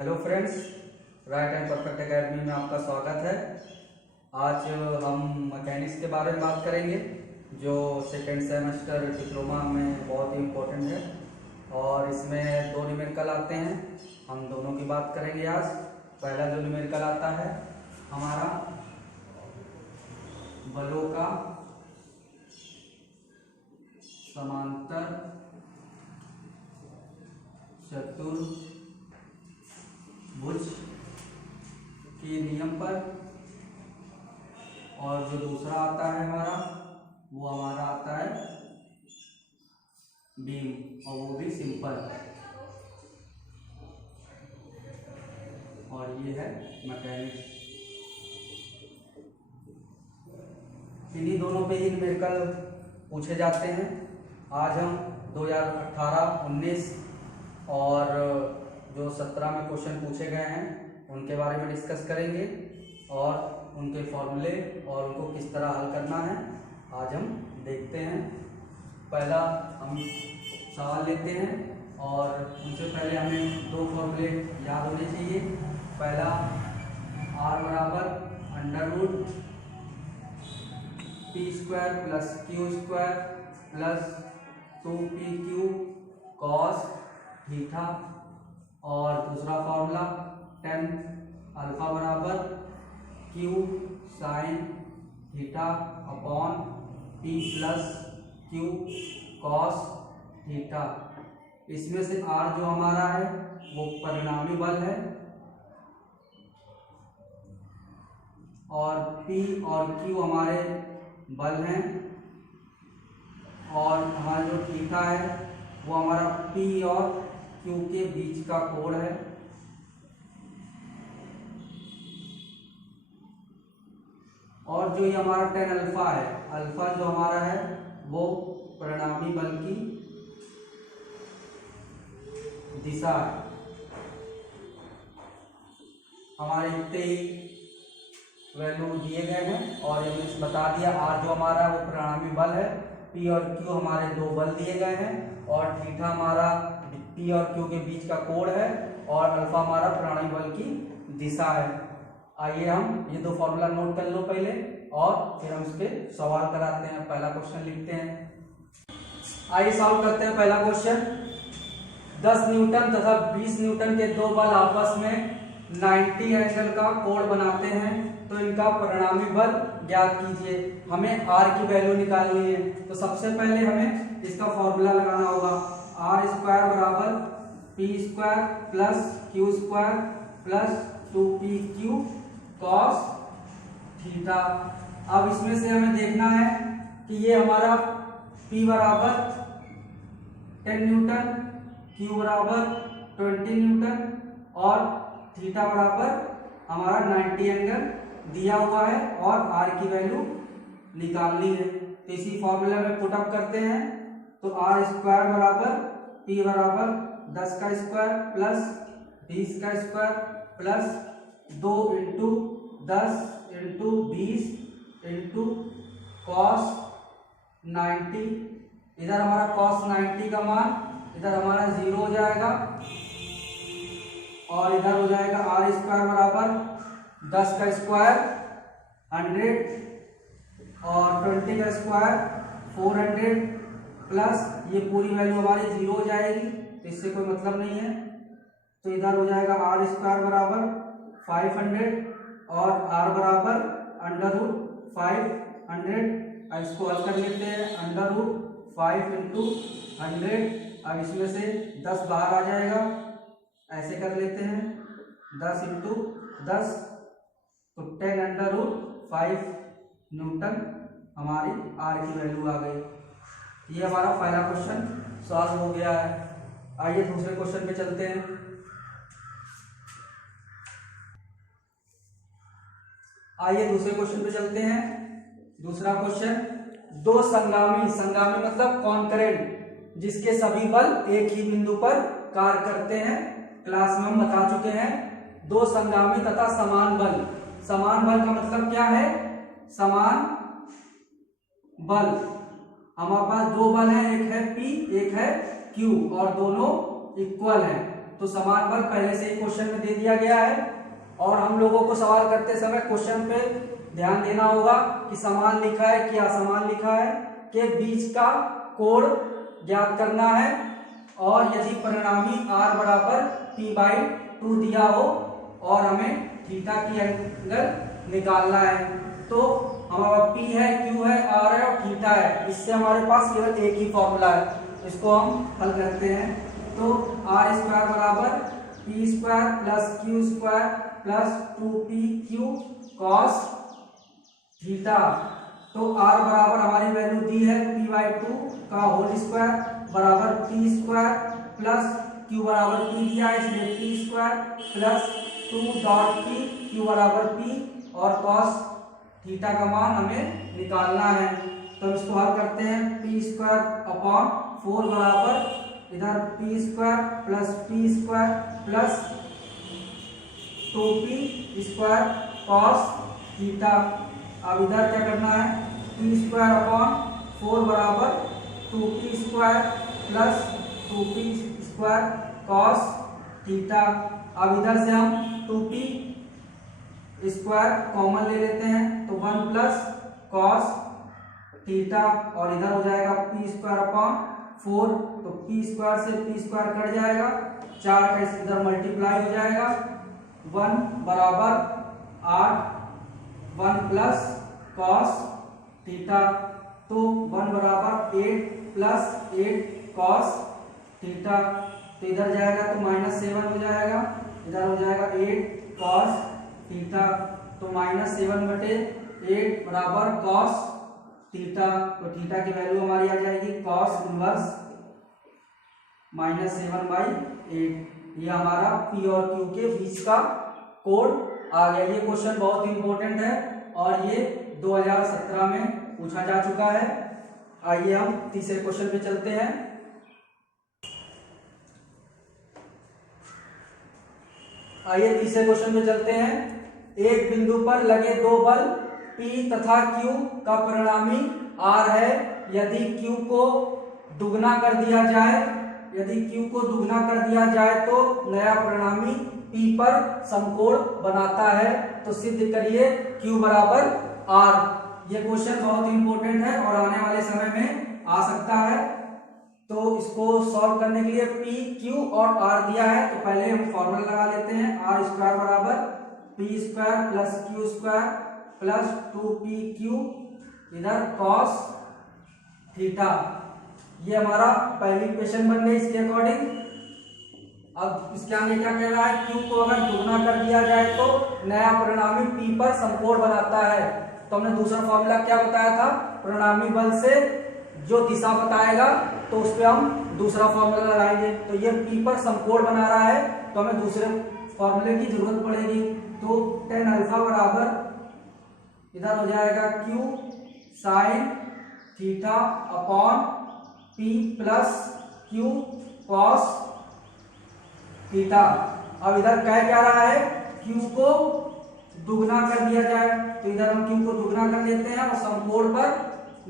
Hello friends, right and perfect academy में आपका स्वागत है। आज हम मैकेनिक्स के बारे में बात करेंगे जो सेकेंड सेमेस्टर डिप्लोमा में बहुत ही इम्पोर्टेंट है और इसमें दो न्यूमेरिकल आते हैं। हम दोनों की बात करेंगे आज। पहला जो न्यूमेरिकल आता है हमारा बलों का समांतर चतुर्भुज के नियम पर, और जो दूसरा आता है हमारा वो हमारा आता है बीम, और वो भी सिंपल, और ये है मैकेनिक्स। इन्हीं दोनों पे ही न्यूमेरिकल पूछे जाते हैं। आज हम 2018-19 और जो 17 में क्वेश्चन पूछे गए हैं उनके बारे में डिस्कस करेंगे और उनके फॉर्मूले और उनको किस तरह हल करना है आज हम देखते हैं। पहला हम सवाल लेते हैं और उनसे पहले हमें दो फॉर्मूले याद होने चाहिए। पहला r बराबर √p² + q² + 2pq cos theta, और दूसरा फॉर्मूला tan अल्फा बराबर q sin theta upon p + q cos theta. इसमें से r जो हमारा है वो परिणामी बल है और p और q हमारे बल हैं, और हमारा जो थीटा है वो हमारा p और q के बीच का कोण है। और जो ये हमारा tan अल्फा है, अल्फा जो हमारा है वो परिणामी बल की दिशा है। हमारे इतने ही वैल्यू दिए गए हैं और ये बता दिया। r जो हमारा है वो परिणामी बल है, p और q हमारे दो बल दिए गए हैं, और थीटा हमारा p और q के बीच का कोण है, और अल्फा हमारा परिणामी बल की दिशा है। आइए हम ये दो फॉर्मूला नोट कर लो पहले और फिर हम इस पे सवाल कराते हैं। पहला क्वेश्चन लिखते हैं। आइए सॉल्व करते हैं पहला क्वेश्चन। 10 न्यूटन तथा 20 न्यूटन के दो बल आपस में 90 एंगल का कोण बनाते हैं, तो इनका परिणामी बल ज्ञात कीजिए। हमें r की वैल्यू निकालनी है, तो सबसे पहले हमें इसका फॉर्मूला लगाना होगा। r² बराबर p² + q² + 2pq cos theta. अब इसमें से हमें देखना है कि ये हमारा p बराबर 10 न्यूटन, q बराबर 20 न्यूटन और थीटा बराबर हमारा 90 एंगल दिया हुआ है, और r की वैल्यू निकालनी है। तो इसी फॉर्मूला में पुट अप करते हैं। तो r² बराबर p बराबर 10 का स्क्वायर प्लस 20 का स्क्वायर प्लस 2 × 10 × 20 × cos 90। इधर हमारा cos 90 का मान इधर हमारा 0 हो जाएगा, और इधर हो जाएगा r² बराबर 10 का स्क्वायर 100 और 20 का स्क्वायर 400 प्लस ये पूरी वैल्यू हमारी 0 हो जाएगी, तो इससे कोई मतलब नहीं है। तो इधर हो जाएगा r² बराबर 500 और r बराबर √500। अब इसको हल कर लेते हैं। √5 × 100, अब इसमें से 10 बाहर आ जाएगा, ऐसे कर लेते हैं। 10 × 10 तो 10√5 न्यूटन हमारी r की वैल्यू आ गई। ये हमारा पहला क्वेश्चन सॉल्व हो गया है। आइए दूसरे क्वेश्चन पे चलते हैं। दूसरा क्वेश्चन, दो संगामी मतलब कॉन्करेंट जिसके सभी बल एक ही बिंदु पर कार्य करते हैं। क्लास में हम बता चुके हैं दो संगामी तथा समान बल। समान बल का मतलब क्या है? समान बल, हमारे पास दो बल हैं, एक है P एक है Q, और दोनों इक्वल हैं। तो समान बल पहले से ही क्वेश्चन में दे दिया गया है और हम लोगों को सवाल करते समय क्वेश्चन पे ध्यान देना होगा कि समान लिखा है कि असमान लिखा है, के बीच का कोण ज्ञात करना है और यदि परिणामी r बराबर p/2 दिया हो और हमें थीटा की एंगल निकालना है। तो हमारा p है, q है, r है और थीटा है। इससे हमारे पास केवल एक ही फॉर्मूला है, इसको हम हल करते हैं। तो r² बराबर p² plus q² plus 2pq cos theta. तो r बराबर हमारी वैल्यू दी है p/2 का होल स्क्वायर बराबर p² प्लस q बराबर p दिया है इसलिए p² प्लस 2.p q बराबर p और cos थीटा का मान हमें निकालना है। तो हम इसको हल करते हैं। p² अपॉन 4 बराबर इधर p² plus 2p² cos theta. अब इधर क्या करना है, p² अपॉन 4 बराबर 2p² plus 2p² cos theta. अब इधर से हम 2p² कॉमन ले लेते हैं तो 1 प्लस cos थीटा और इधर हो जाएगा p² अपॉन 4, तो p² से p² कट जाएगा, 4 का इधर मल्टीप्लाई हो जाएगा, 1 बराबर 8, 1 प्लस cos थीटा। तो 1 बराबर 8 प्लस 8 cos थीटा। तो इधर जाएगा तो -7 हो जाएगा, इधर हो जाएगा 8 cos थीटा। तो -7/8 बराबर cos थीटा। तो थीटा की वैल्यू हमारी आ जाएगी cos इनवर्स -7/8। ये हमारा p और q के बीच का कोण आ गया। ये क्वेश्चन बहुत ही इंपॉर्टेंट है और ये 2017 में पूछा जा चुका है। आइए हम तीसरे क्वेश्चन पे चलते हैं। एक बिंदु पर लगे दो बल P तथा Q का परिणामी R है। यदि Q को दुगना कर दिया जाए तो नया परिणामी P पर समकोण बनाता है। तो सिद्ध करिए Q बराबर R। ये क्वेश्चन बहुत ही इंपॉर्टेंट है और आने वाले समय में आ सकता है। तो इसको सॉल्व करने के लिए P, Q और R दिया है तो पहले हम फॉर्मूला लगा लेते हैं। r² बराबर p² plus q² plus 2pq इधर cos थीटा। ये हमारा पहली इक्वेशन बन गई इसके अकॉर्डिंग। अब इसके आगे क्या कह रहा है, Q को अगर दुगना कर दिया जाए तो नया परिणामी P पर समकोण बनाता है। तो हमने दूसरा फॉर्मूला क्या बताया था, परिणामी बल से जो दिशा बताएगा तो उस पर हम दूसरा फॉर्मूला लगाएंगे। तो ये P पर समकोण बना रहा है तो हमें दूसरे फॉर्मूले की जरूरत पड़ेगी। तो tan अल्फा बराबर इधर हो जाएगा Q sine theta upon P plus Q cos theta. अब इधर क्या रहा है, Q को दुगना कर दिया जाए तो इधर हम Q को दुगना कर लेते हैं और समकोण पर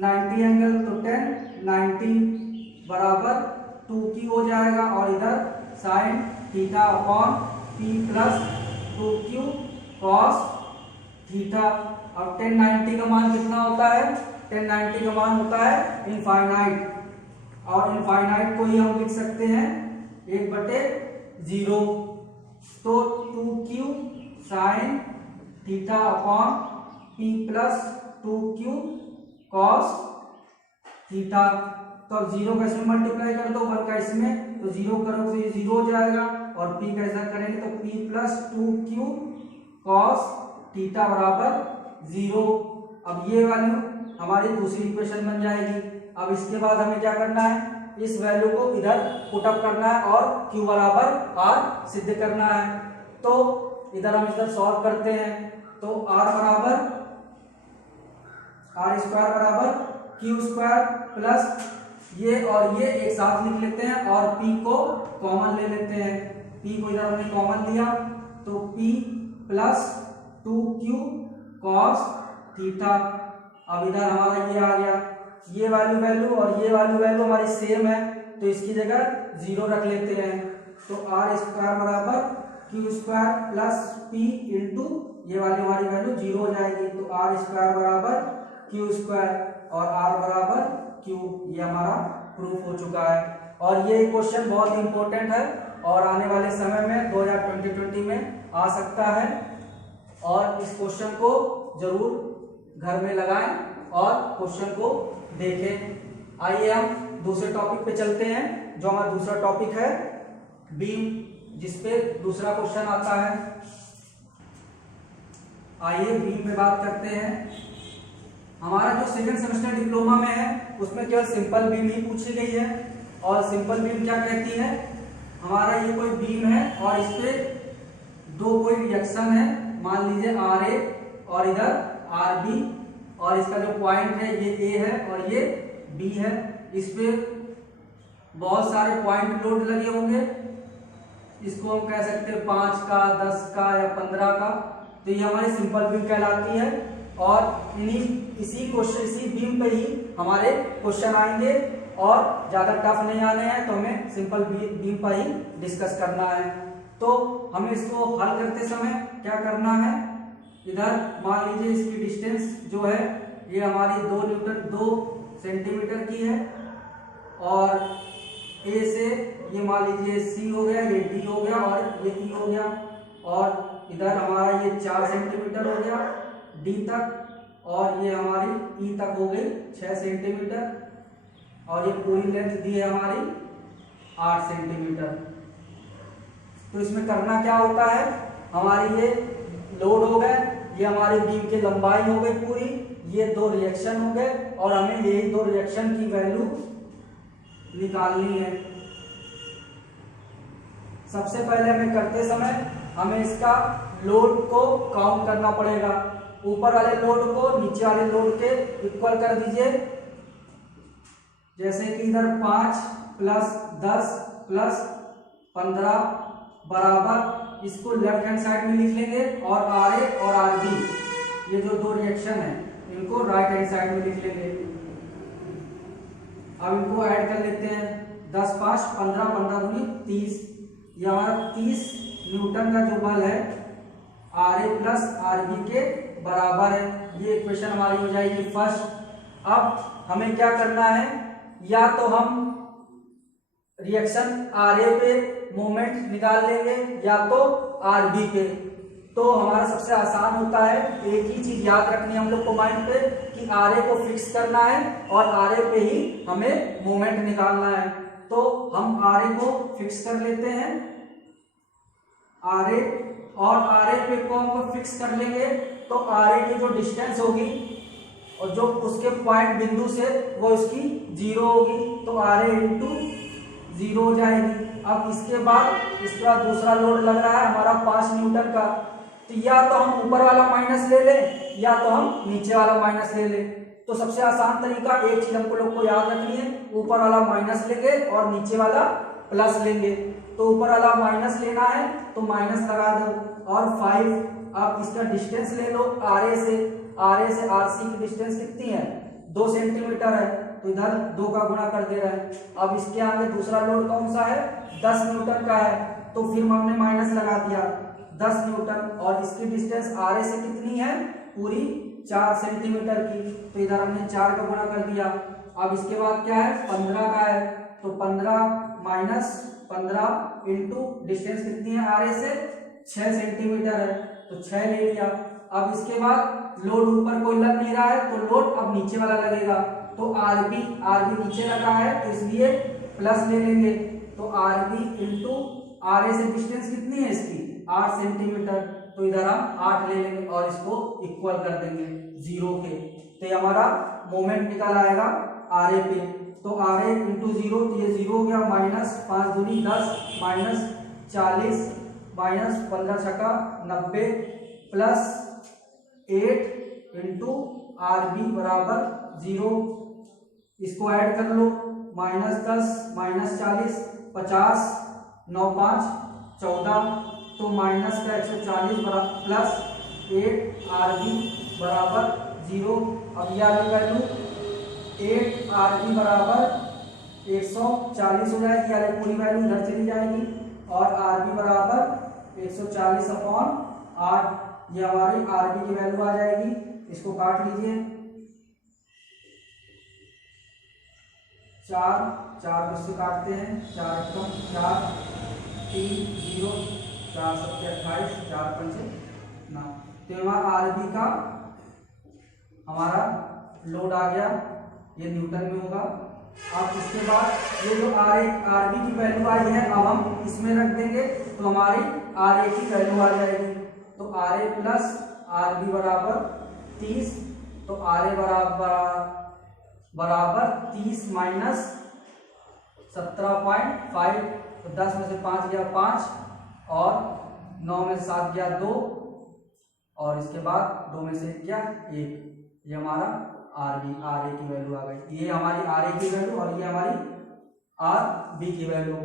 90 एंगल तो tan 90 बराबर 2Q हो जाएगा और इधर sine theta upon P plus 2Q cos theta. अब tan 90 का मान कितना होता है, tan 90 का मान होता है इनफाइनाइट और इनफाइनाइट को ही हम लिख सकते हैं 1/0। तो 2Q sine theta upon P plus 2Q cos theta. तो अब 0 का इसमें मल्टीप्लाई कर दो, 1 का इसमें, तो 0 करोगे तो ये 0 हो जाएगा और P कैसा करेंगे तो P plus 2Q cos theta बराबर 0। अब ये वैल्यू हमारी दूसरी इक्वेशन बन जाएगी। अब इसके बाद हमें क्या करना है, इस वैल्यू को इधर पुटअप करना है और Q बराबर R सिद्ध करना है। तो इधर हम इधर सॉल्व करते हैं तो r² बराबर q² प्लस ये और ये एक साथ लिख लेते हैं और P को कॉमन ले लेते हैं। P को इधर हमने कॉमन लिया तो P plus 2Q cos theta. अब इधर हमारा ये आ गया, ये वैल्यू और ये वैल्यू हमारी सेम है तो इसकी जगह 0 रख लेते हैं। तो आर स्क्वायर बराबर Q square plus P into ये वाली हमारी वैल्यू 0 हो जाएगी। तो आर स्क्वायर बराबर क्यू स्क्वायर और आर बराबर क्यू, ये हमारा प्रूफ हो चुका है। और ये क्वेश्चन बहुत इंपॉर्टेंट है और आने वाले समय में 2020 में आ सकता है और इस क्वेश्चन को जरूर घर में लगाएं और क्वेश्चन को देखें। आइए हम दूसरे टॉपिक पे चलते हैं, जो हमारा दूसरा टॉपिक है बीम, जिसपे दूसरा क्वेश्चन आता है। आइए बीम पे बात करते हैं। हमारा जो सेकंड सेमेस्टर डिप्लोमा में है उसमें केवल सिंपल बीम ही पूछी गई है। और सिंपल बीम क्या कहती है, हमारा ये कोई बीम है और इस पे दो कोई रिएक्शन है, मान लीजिए आर ए और इधर आर बी, और इसका जो पॉइंट है ये ए है और ये बी है। इस पे बहुत सारे पॉइंट लोड लगे होंगे, इसको हम कह सकते हैं 5 का, 10 का या 15 का। तो ये हमारी सिंपल बीम कहलाती है और इसी बीम पे ही हमारे क्वेश्चन आएंगे और ज्यादा टफ नहीं आने हैं, तो हमें सिंपल बीम पर ही डिस्कस करना है। तो हमें इसको हल करते समय क्या करना है, इधर मान लीजिए इसकी डिस्टेंस जो है ये हमारी 2 सेंटीमीटर की है और ए से ये मान लीजिए सी हो गया, ये डी हो गया और ये ई हो गया, और इधर हमारा ये 4 सेंटीमीटर हो गया डी तक, और ये हमारी ई तक हो गई 6 सेंटीमीटर, और ये पूरी लेंथ दी है हमारी 8 सेंटीमीटर। तो इसमें करना क्या होता है, हमारी ये लोड हो गए, ये हमारी बीम की लंबाई हो गई पूरी, ये 2 रिएक्शन हो गए और हमें यही 2 रिएक्शन की वैल्यू निकालनी है। सबसे पहले हमें करते समय हमें इसका लोड को काउंट करना पड़ेगा। ऊपर वाले लोड को नीचे वाले लोड के इक्वल कर दीजिए, जैसे कि इधर 5 प्लस 10 प्लस 15 बराबर, इसको लेफ्ट हैंड साइड में लिख लेंगे, और आर ए और आर बी ये जो 2 रिएक्शन है इनको राइट हैंड साइड में लिख लेंगे। अब इनको ऐड कर लेते हैं, 10 5 15, 15 दूनी 30, ये हमारा 30 न्यूटन का जो बल है R A plus R B के बराबर है। ये इक्वेशन हमारी हो जाएगी फर्स्ट। अब हमें क्या करना है, या तो हम रिएक्शन आर ए पे मोमेंट निकाल लेंगे या तो आर बी पे। तो हमारा सबसे आसान होता है, एक ही चीज याद रखनी है हम लोग को माइंड पे कि आर ए को फिक्स करना है और आर ए पे ही हमें मोमेंट निकालना है। तो हम आर ए को फिक्स कर लेते हैं, आर ए, और आर ए पे को हम फिक्स कर लेंगे तो आर ए की जो डिस्टेंस होगी और जो उसके पॉइंट बिंदु से वो इसकी 0 होगी, तो आर ए इंटू 0 हो जाएगी। अब इसके बाद इसका दूसरा लोड लग रहा है हमारा 5 न्यूटन का, तो या तो हम ऊपर वाला माइनस ले लें या तो हम नीचे वाला माइनस ले लें। तो सबसे आसान तरीका, एक चीज हमको लोग को याद रखनी है, ऊपर वाला माइनस लेंगे और नीचे वाला प्लस लेंगे। तो ऊपर वाला माइनस लेना है तो माइनस लगा दो, और 5, अब इसका डिस्टेंस ले लो आर ए से आर सी की डिस्टेंस कितनी है, 2 सेंटीमीटर है, तो इधर 2 का गुणा कर दे रहा है। अब इसके आगे दूसरा लोड कौन सा है, 10 न्यूटन का है, तो फिर हमने माइनस लगा दिया 10 न्यूटन, और इसकी डिस्टेंस आर ए से कितनी है, पूरी 4 सेंटीमीटर की, तो इधर हमने 4 का गुणा कर दिया। अब इसके बाद क्या है, 15 का है, तो 15 माइनस 15 इंटू डिस्टेंस कितनी है आर ए से 6 सेंटीमीटर है, तो 6 ले लिया। अब इसके बाद लोड ऊपर कोई लग नहीं रहा है तो लोड अब नीचे वाला लगेगा, तो आर बी नीचे लगा है तो इसलिए प्लस ले लेंगे, तो R B into R A से डिस्टेंस कितनी है इसकी 8 सेंटीमीटर, तो इधर हम 8 ले लेंगे और इसको इक्वल कर देंगे 0 के। तो ये हमारा मोमेंट निकल आएगा आर ए पे, तो आर ए इंटू 0, तो ये 0 हो गया, माइनस 5 दूनी 10 माइनस 40 माइनस 15 छक्का 90 प्लस 8 इंटू आर बी बराबर 0, इसको ऐड कर लो, माइनस 10 माइनस 40 50 9 5 14, तो माइनस का 140 प्लस 8 आर बी बराबर 0। अब ये आगे वैल्यू 8 आर बी बराबर 140 हो जाएगी, यानी पूरी वैल्यू इधर चली जाएगी, और आर बी बराबर 140 अपॉन 8। ये हमारी आर बी की वैल्यू आ जाएगी। इसको काट लीजिए, 4 को इससे काटते हैं, 4 एकम 4, 3 0, 4 7 28, 4 5 9। तो हमारा आर बी का हमारा लोड आ गया, ये न्यूटन में होगा। अब इसके बाद ये जो आर बी की वैल्यू आई है, अब हम इसमें रख देंगे तो हमारी आर ए की वैल्यू आ जाएगी। तो R A plus R B बराबर 30। तो आर ए बराबर 30 माइनस 17.5। तो 10 में से 5 गया 5 और 9 में से 7 गया 2 और इसके बाद 2 में से 1 गया 1। ये हमारा आर ए की वैल्यू आ गई। ये हमारी आर ए की वैल्यू और ये हमारी आर बी की वैल्यू।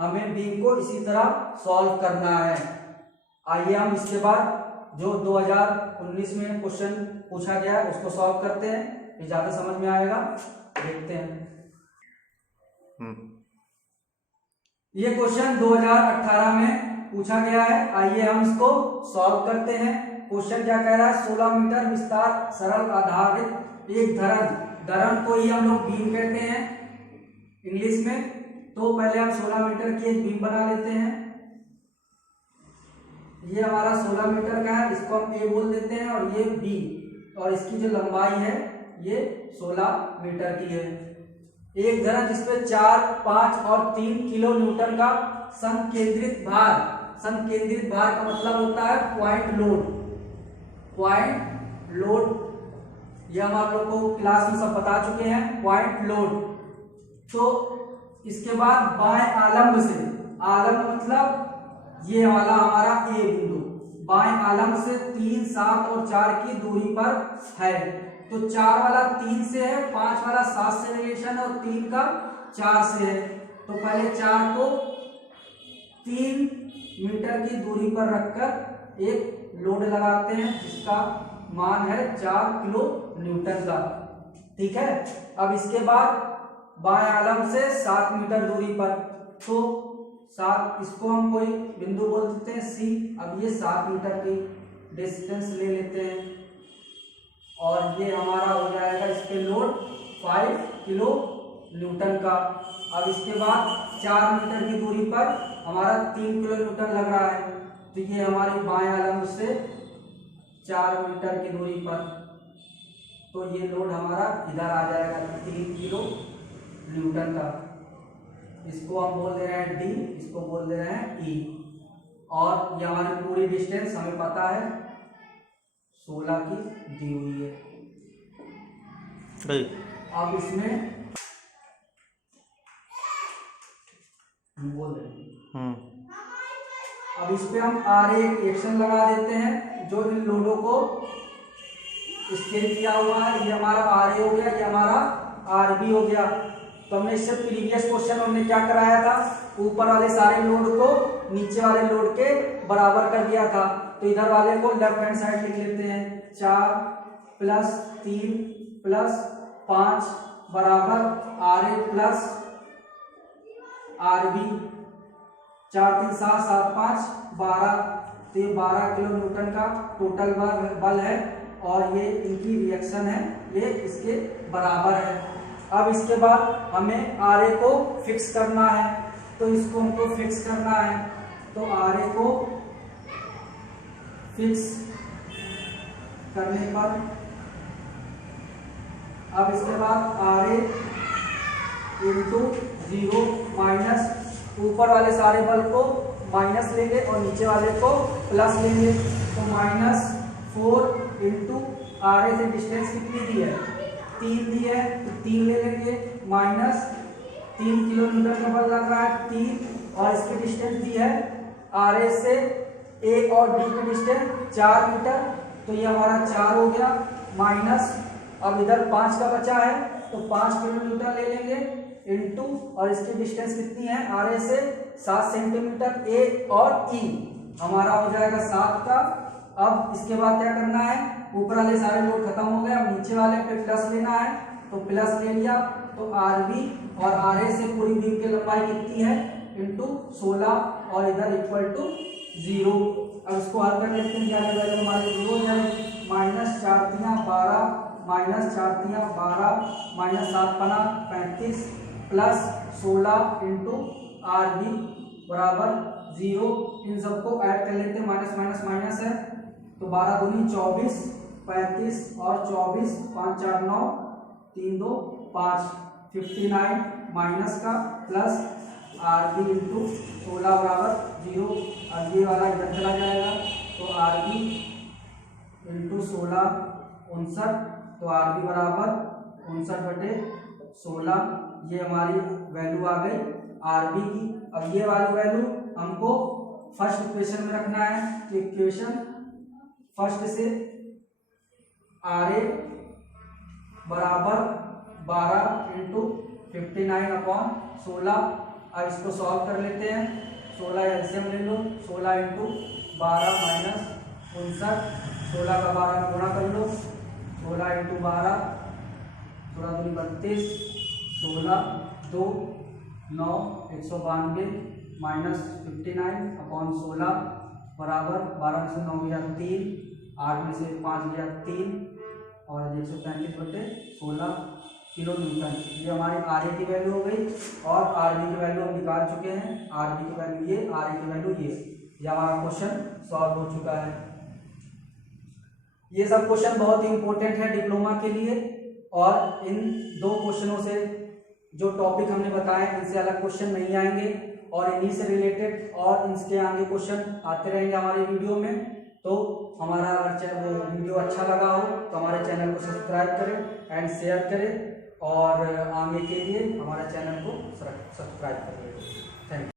हमें बी को इसी तरह सॉल्व करना है। आइए हम इसके बाद जो 2019 में क्वेश्चन पूछा गया है उसको सॉल्व करते हैं, ये ज्यादा समझ में आएगा। देखते हैं। ये क्वेश्चन 2018 में पूछा गया है। आइए हम इसको सॉल्व करते हैं। क्वेश्चन क्या कह रहा है, 16 मीटर विस्तार सरल आधारित एक धरण को ही हम लोग बीम कहते हैं इंग्लिश में। तो पहले हम 16 मीटर की एक बीम बना लेते हैं। ये हमारा 16 मीटर का है, इसको हम ए बोल देते हैं और ये बी, और इसकी जो लंबाई है ये 16 मीटर की है। एक धरण जिसपे 4, 5 और 3 किलो न्यूटन का संकेंद्रित भार का मतलब होता है पॉइंट लोड। ये हम आप लोग को क्लास में सब बता चुके हैं, पॉइंट लोड। तो इसके बाद बाएं आलम्ब से, आलम्ब मतलब ये वाला हमारा ए बिंदु, बाएं आलम्ब से 3, 7 और 4 की दूरी पर है। तो 4 वाला 3 से है, 5 वाला 7 से रिलेशन है और 3 का 4 से है। तो पहले 4 को 3 मीटर की दूरी पर रखकर एक लोड लगाते हैं जिसका मान है 4 किलो न्यूटन का। ठीक है। अब इसके बाद बाएं आलम्ब से 7 मीटर दूरी पर, तो 7, इसको हम कोई बिंदु बोल देते हैं सी। अब ये 7 मीटर की डिस्टेंस ले लेते हैं और ये हमारा हो जाएगा इस पे लोड 5 किलो न्यूटन का। अब इसके बाद 4 मीटर की दूरी पर हमारा 3 किलो न्यूटन लग रहा है। तो ये हमारी बाएं आलम्ब से 4 मीटर की दूरी पर, तो ये लोड हमारा इधर आ जाएगा 3 किलो न्यूटन का। इसको हम बोल दे रहे हैं डी, इसको बोल दे रहे हैं ई। और ये हमारी पूरी डिस्टेंस हमें पता है 16 की दी हुई है। अब इसमें बोल रहे हैं, अब इस पे हम आर ए एक्शन लगा देते हैं जो इन लोडों को स्केल किया हुआ है। ये हमारा आर ए हो गया, ये हमारा आर बी हो गया। तो हमने इससे प्रीवियस क्वेश्चन हमने क्या कराया था, ऊपर वाले सारे लोड को नीचे वाले लोड के बराबर कर दिया था। तो इधर वाले को लेफ्ट हैंड साइड लिख लेते हैं, 4 + 3 + 5 बराबर R A plus R B. 4 3 7 7 5 12। तो ये 12 किलो न्यूटन का टोटल बल है और ये इनकी रिएक्शन है, ये इसके बराबर है। अब इसके बाद हमें आर ए को फिक्स करना है, तो इसको हमको फिक्स करना है। तो आर ए को फिक्स करने पर अब इसके बाद आर ए × 0 माइनस, ऊपर वाले सारे बल को माइनस लेंगे और नीचे वाले को प्लस लेंगे। तो -4 × आर ए से डिस्टेंस कितनी दी है, 3 दी है, तो 3 ले लेंगे। -3 किलो न्यूटन का बल लग रहा है 3, और इसकी डिस्टेंस दी है आर ए से ए और डी की डिस्टेंस 4 मीटर। तो ये हमारा 4 हो गया माइनस, अब इधर 5 का बचा है तो 5 किलो न्यूटन ले लेंगे इनटू, और इसकी डिस्टेंस कितनी है आर ए से 7 सेंटीमीटर। ए और ई हमारा हो जाएगा 7 का। अब इसके बाद क्या करना है, ऊपर वाले सारे लोड खत्म हो गए, अब नीचे वाले पे प्लस लेना है। तो प्लस ले लिया, तो आर बी और आर ए से पूरी बीम की लंबाई कितनी है इंटू 16 और इधर इक्वल टू 0। अब इसको हल कर लेते हैं, क्या वैल्यू हमारे 0 है, -4×12 -7×35 प्लस 16 इंटू RB बराबर 0। इन सबको ऐड कर लेते हैं, माइनस माइनस माइनस है तो 12 दूनी 24, 35 और 24, 5 4 9, 3 2 5, 59 माइनस का प्लस RB इंटू 16 बराबर 0। अब ये वाला इधर चला जाएगा तो RB इंटू 16 59, तो RB बराबर 59/16। ये हमारी वैल्यू आ गई RB की। अब ये वाली वैल्यू हमको फर्स्ट इक्वेशन में रखना है, तो इक्वेशन फर्स्ट से RA बराबर 12 इंटू 59/16। अब इसको सॉल्व कर लेते हैं, 16 एलसीएम ले लो, 16 इंटू 12 माइनस 59, 16 का 12 में गुणा कर लो, 16 इंटू 12, 16 दूनी 32, 16 2 9 192 माइनस 59/16 बराबर 12 में से 9 गया 3, 8 में से 5 गया 3 और 135/16 किलो न्यूटन। ये हमारी RA की वैल्यू हो गई और RB की वैल्यू हम निकाल चुके हैं। RB की वैल्यू ये, RA की वैल्यू ये हमारा क्वेश्चन सॉल्व हो चुका है। ये सब क्वेश्चन बहुत ही इंपॉर्टेंट है डिप्लोमा के लिए और इन दो क्वेश्चनों से जो टॉपिक हमने बताए इनसे अलग क्वेश्चन नहीं आएंगे और इन्हीं से रिलेटेड और इनके आगे क्वेश्चन आते रहेंगे हमारे वीडियो में। तो हमारा अगर वो वीडियो अच्छा लगा हो तो हमारे चैनल को सब्सक्राइब करें एंड शेयर करें और आगे के लिए हमारे चैनल को सब्सक्राइब करें। Thank you.